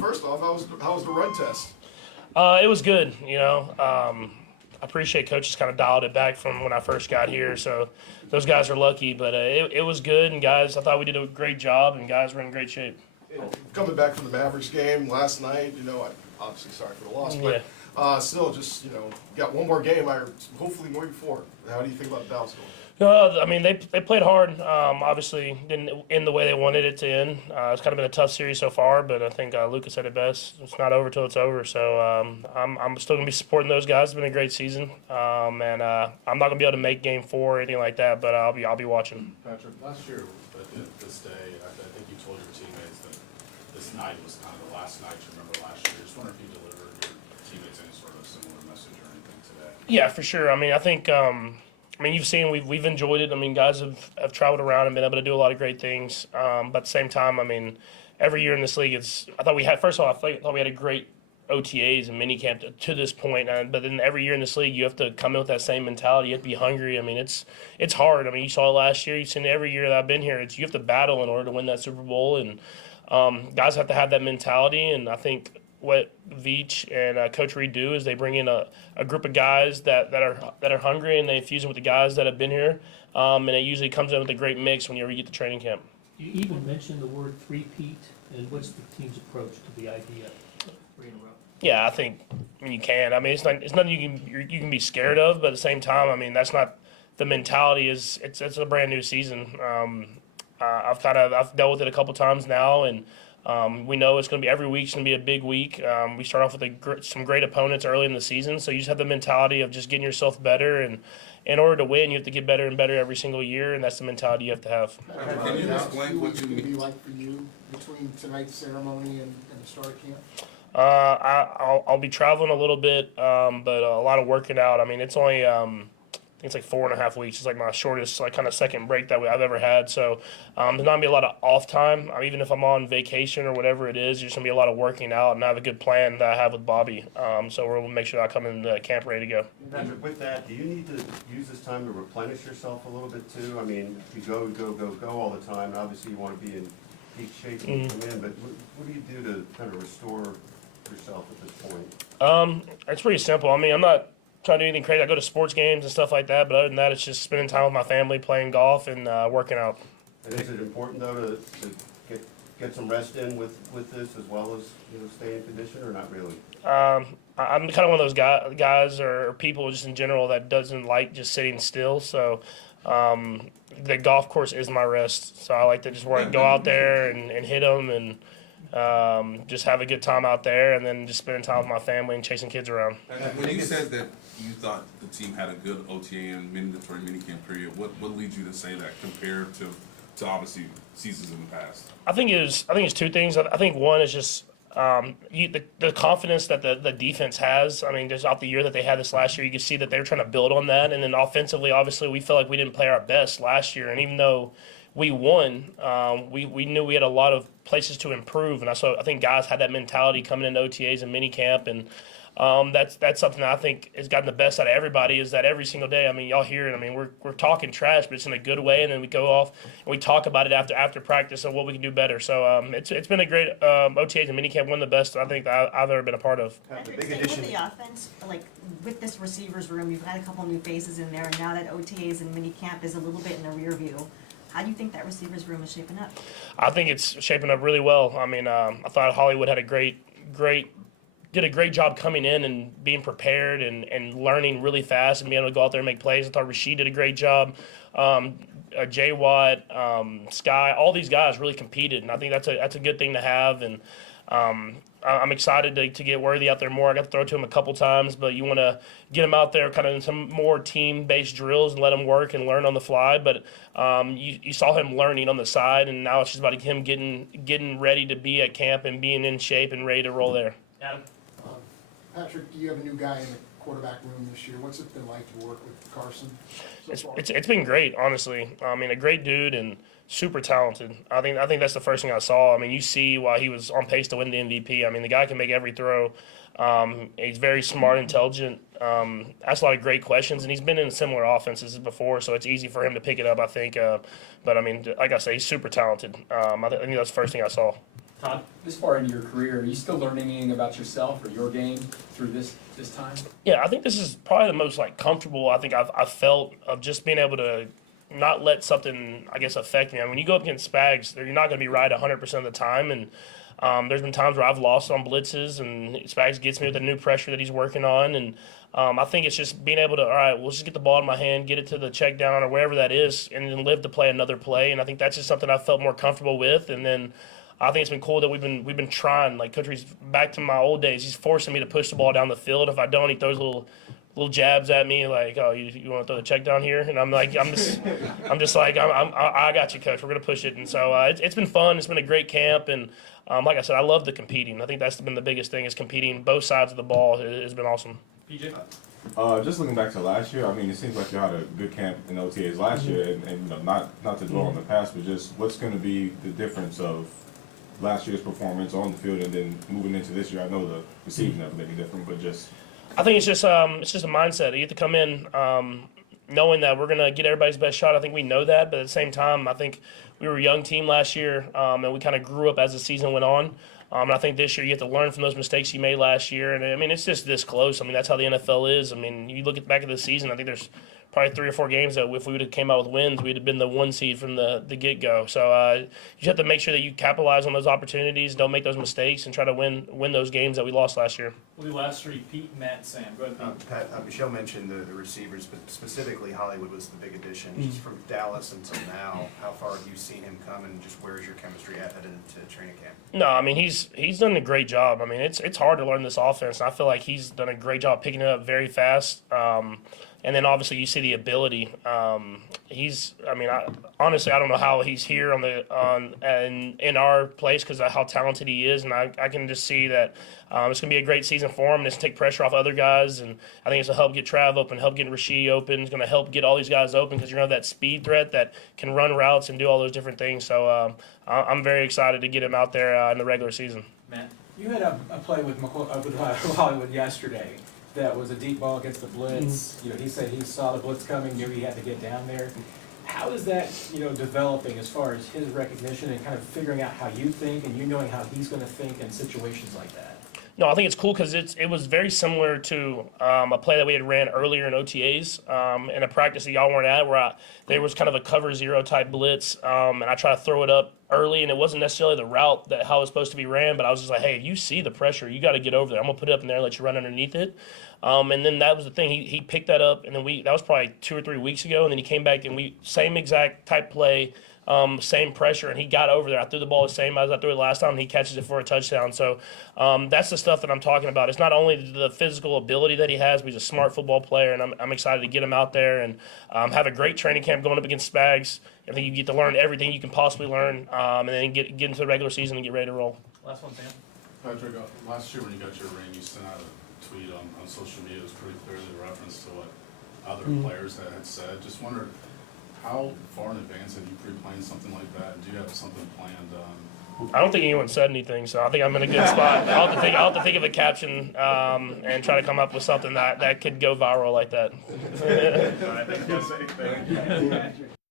first off, how was the run test? It was good. I appreciate coaches kind of dialed it back from when I first got here. So those guys are lucky, but it was good. And guys, I thought we did a great job, and guys were in great shape. Coming back from the Mavericks game last night, I'm obviously sorry for the loss, but still, just got one more game. Hopefully moving forward. How do you think about the Dallas going? They played hard. Obviously, didn't end the way they wanted it to end. It's kind of been a tough series so far, but I think Lucas said it best. It's not over till it's over. So I'm still gonna be supporting those guys. It's been a great season, and I'm not gonna be able to make Game 4 or anything like that, but I'll be watching. Patrick, last year at this day, I think you told your teammates that this night was kind of the last night you remember last year. Just wonder if you delivered your teammates any sort of similar message or anything today. Yeah, for sure. I think. You've seen we've enjoyed it. Guys have traveled around and been able to do a lot of great things. But at the same time, every year in this league, I thought we had a great OTAs and minicamp to this point. But then every year in this league, you have to come in with that same mentality. You have to be hungry. It's hard. You saw it last year. You've seen it every year that I've been here. You have to battle in order to win that Super Bowl. And guys have to have that mentality. And I think what Veach and Coach Reed do is they bring in a group of guys that are hungry, and they fuse them with the guys that have been here, and it usually comes in with a great mix whenever you get to training camp. You even mentioned the word three-peat, and what's the team's approach to the idea of 3 in a row? Yeah, I think you can. It's nothing you can be scared of, but at the same time, that's not the mentality. It's a brand new season. I've dealt with it a couple times now, and we know it's going to be every week's going to be a big week. We start off with some great opponents early in the season, so you just have the mentality of just getting yourself better. And in order to win, you have to get better and better every single year, and that's the mentality you have to have. Can you explain what you mean? Be like for you between tonight's ceremony and the start of camp? I'll be traveling a little bit, but a lot of working out. It's only I think it's like 4.5 weeks. It's like my shortest, kind of second break that I've ever had. So there's not gonna be a lot of off time. Even if I'm on vacation or whatever it is, there's gonna be a lot of working out, and I have a good plan that I have with Bobby. So we're gonna make sure I come in the camp ready to go. Patrick, with that, do you need to use this time to replenish yourself a little bit too? You go all the time, and obviously you want to be in peak shape when you come in, but what do you do to kind of restore yourself at this point? It's pretty simple. I'm not trying to do anything crazy. I go to sports games and stuff like that, but other than that, it's just spending time with my family, playing golf, and working out. And is it important though to get some rest in with this as well as stay in condition, or not really? I'm kind of one of those guys or people just in general that doesn't like just sitting still. So the golf course is my rest. So I like to just go out there and hit them and just have a good time out there, and then just spending time with my family and chasing kids around. When you said that you thought the team had a good OTA and mandatory minicamp period, what leads you to say that compared to obviously seasons in the past? I think it's two things. I think one is just the confidence that the defense has. Just out the year that they had this last year, you can see that they were trying to build on that. And then offensively, obviously, we felt like we didn't play our best last year. And even though we won, we knew we had a lot of places to improve. And I think guys had that mentality coming into OTAs and minicamp. And that's something that I think has gotten the best out of everybody, is that every single day, y'all hear it. We're talking trash, but it's in a good way. And then we go off and we talk about it after practice and what we can do better. So it's been a great OTAs and minicamp, one of the best I think that I've ever been a part of. Patrick, staying with the offense, with this receivers room, you've got a couple new faces in there, and now that OTAs and minicamp is a little bit in the rear view. How do you think that receivers room is shaping up? I think it's shaping up really well. I thought Hollywood had did a great job coming in and being prepared and learning really fast and being able to go out there and make plays. I thought Rasheed did a great job. J. Watt, Sky, all these guys really competed, and I think that's a good thing to have. And I'm excited to get Worthy out there more. I got to throw to him a couple times, but you want to get him out there kind of in some more team-based drills and let him work and learn on the fly. But you saw him learning on the side, and now it's just about him getting ready to be at camp and being in shape and ready to roll there. Adam? Patrick, you have a new guy in the quarterback room this year. What's it been like to work with Carson so far? It's been great, honestly. A great dude and super talented. I think that's the first thing I saw. You see why he was on pace to win the MVP. The guy can make every throw. He's very smart, intelligent, asks a lot of great questions, and he's been in similar offenses before, so it's easy for him to pick it up, I think. But like I say, he's super talented. I think that's the first thing I saw. Todd? This far into your career, are you still learning anything about yourself or your game through this time? Yeah, I think this is probably the most like comfortable I think I've felt of just being able to not let something, I guess, affect me. I mean, when you go up against Spags, you're not going to be right 100% of the time, and there's been times where I've lost on blitzes, and Spags gets me with the new pressure that he's working on, and I think it's just being able to, all right, we'll just get the ball in my hand, get it to the check down or wherever that is, and then live to play another play, and I think that's just something I've felt more comfortable with, and then I think it's been cool that we've been trying. Like Coach Reed's back to my old days. He's forcing me to push the ball down the field. If I don't, he throws little jabs at me like, oh, you want to throw the check down here? And I'm like, I got you, Coach. We're gonna push it. And so it's been fun. It's been a great camp, and like I said, I love the competing. I think that's been the biggest thing is competing. Both sides of the ball has been awesome. PJ? Just looking back to last year, I mean, it seems like you had a good camp in OTAs last year, and you know, not to dwell on the past, but just what's going to be the difference of last year's performance on the field and then moving into this year? I know the receiving never may be different, but just I think it's just a mindset. You have to come in knowing that we're gonna get everybody's best shot. I think we know that, but at the same time, I think we were a young team last year, and we kind of grew up as the season went on. And I think this year you have to learn from those mistakes you made last year. And I mean, it's just this close. I mean, that's how the NFL is. I mean, you look back at the season, I think there's probably 3 or 4 games that if we would have came out with wins, we'd have been the 1 seed from the get-go. So you just have to make sure that you capitalize on those opportunities, don't make those mistakes, and try to win those games that we lost last year. We'll do last 3, Pete, Matt, and Sam. Go ahead, Pete. Pat, Michelle mentioned the receivers, but specifically Hollywood was the big addition. Just from Dallas until now, how far have you seen him come, and just where's your chemistry at headed into training camp? No, I mean he's done a great job. I mean it's hard to learn this offense, and I feel like he's done a great job picking it up very fast. And then obviously you see the ability. Honestly I don't know how he's here in our place because of how talented he is, and I can just see that it's gonna be a great season for him. And it's gonna take pressure off other guys, and I think it's gonna help get Trav open, help get Rasheed open. It's gonna help get all these guys open because you're gonna have that speed threat that can run routes and do all those different things. So I'm very excited to get him out there in the regular season. Matt? You had a play with Hollywood yesterday that was a deep ball against the blitz. You know, he said he saw the blitz coming, knew he had to get down there. How is that, developing as far as his recognition and kind of figuring out how you think and you knowing how he's going to think in situations like that? No, I think it's cool because it was very similar to a play that we had ran earlier in OTAs in a practice that y'all weren't at, where there was kind of a cover 0 type blitz, and I tried to throw it up early, and it wasn't necessarily the route that how it was supposed to be ran, but I was just like, hey, if you see the pressure, you got to get over there. I'm gonna put it up in there and let you run underneath it. And then that was the thing. He picked that up, and then that was probably 2 or 3 weeks ago, and then he came back and same exact type play. Same pressure, and he got over there. I threw the ball the same as I threw it last time, and he catches it for a touchdown. So that's the stuff that I'm talking about. It's not only the physical ability that he has, but he's a smart football player, and I'm excited to get him out there and have a great training camp going up against Spags. I think you get to learn everything you can possibly learn, and then get into the regular season and get ready to roll. Last one, Sam. Patrick, last year when you got your ring, you sent out a tweet on social media. It was pretty clearly a reference to what other players had said. Just wondered, how far in advance have you pre-planned something like that? Do you have something planned? I don't think anyone said anything, so I think I'm in a good spot. I'll have to think of a caption and try to come up with something that could go viral like that. All right, thank you.